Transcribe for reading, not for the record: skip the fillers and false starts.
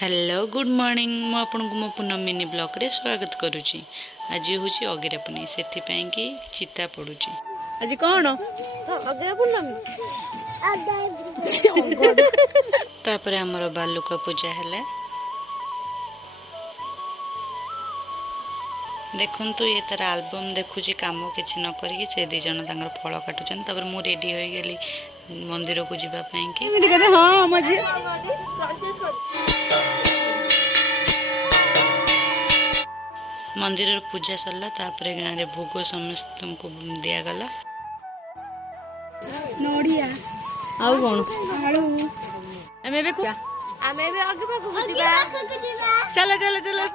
Hello good morning मु आपन को मो पूनम मिनी ब्लॉग रे स्वागत करुची। आज हूँ अगिरा पुनी से कि चिता पड़ुची। आज कौन तापर हमर बालुका पूजा है। देखु तो ये तार आल्बम देखुची काम किसी न करी से दी जन तांगर फल काटुचन। तापर मु रेडी हो गली मंदिर को जीवा पई कि हाँ मजे मंदिर पूजा सरला। तापर गाँव रे भोग समस्त को दिगला। नोड़िया आउ कौन आलू आमे बे आगे पाखु चलो चलो चलो